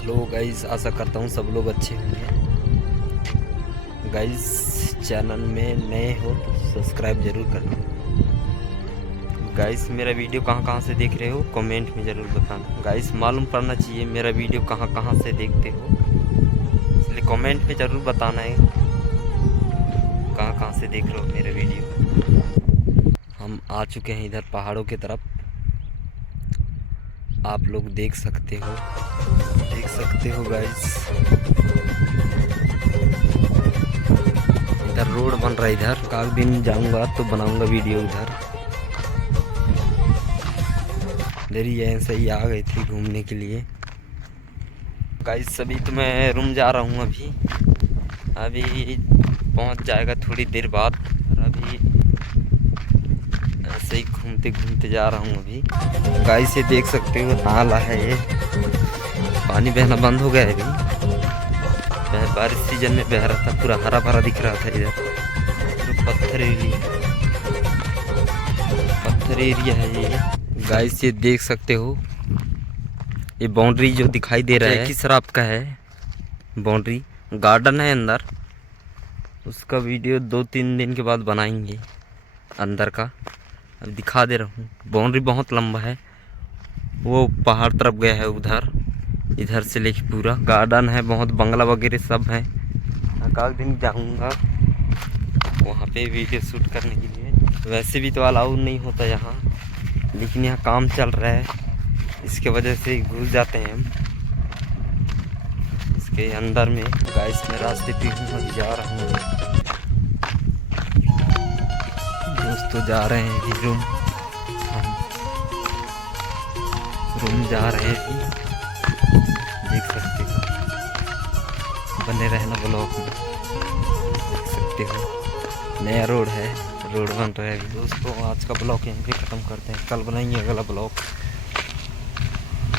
Hello guys, आशा करता हूँ सब लोग अच्छे होंगे। गाइस, चैनल में नए हो तो सब्सक्राइब ज़रूर करना। गाइस, मेरा वीडियो कहाँ कहाँ से देख रहे हो कमेंट में ज़रूर बताना। गाइस, मालूम पड़ना चाहिए मेरा वीडियो कहाँ कहाँ से देखते हो, इसलिए कमेंट में ज़रूर बताना है कहाँ कहाँ से देख रहे हो मेरा वीडियो। हम आ चुके हैं इधर पहाड़ों की तरफ, आप लोग देख सकते हो गाइस। इधर रोड बन रहा है, इधर काल दिन जाऊंगा तो बनाऊंगा वीडियो उधर। इधर ही ऐसे ही आ गई थी घूमने के लिए गाइस। अभी तो मैं रूम जा रहा हूँ, अभी पहुँच जाएगा थोड़ी देर बाद। और अभी ऐसे ही घूमते घूमते जा रहा हूँ अभी। गाइस, ये देख सकते हो नाला है, ये पानी बहना बंद हो गया है अभी। बारिश सीजन में बह रहा था, पूरा हरा भरा दिख रहा था इधर। तो पत्थर एरिया है ये। गाइस, ये देख सकते हो ये बाउंड्री जो दिखाई दे रहा है किस शराब का है। बाउंड्री गार्डन है अंदर, उसका वीडियो 2-3 दिन के बाद बनाएंगे अंदर का। अब दिखा दे रहा हूँ, बाउंड्री बहुत लंबा है, वो पहाड़ तरफ गया है उधर, इधर से लेके पूरा गार्डन है, बहुत बंगला वगैरह सब है। काल दिन जाऊंगा वहाँ पे वीडियो शूट करने के लिए। वैसे भी तो अलाउ नहीं होता यहाँ, लेकिन यहाँ काम चल रहा है, इसके वजह से घुस जाते हैं हम इसके अंदर में। गाइस, मैं रास्ते पे हूँ, अभी जा रहा हूँ। दोस्तों जा रहे हैं अभी रूम जा रहे हैं अभी, देख सकते हो। बने रहना ब्लॉग में, देख सकते हो नया रोड है, रोड बन रहा है अभी। दोस्तों, आज का ब्लॉग यहीं पे ख़त्म करते हैं, कल बनाएंगे अगला ब्लॉग।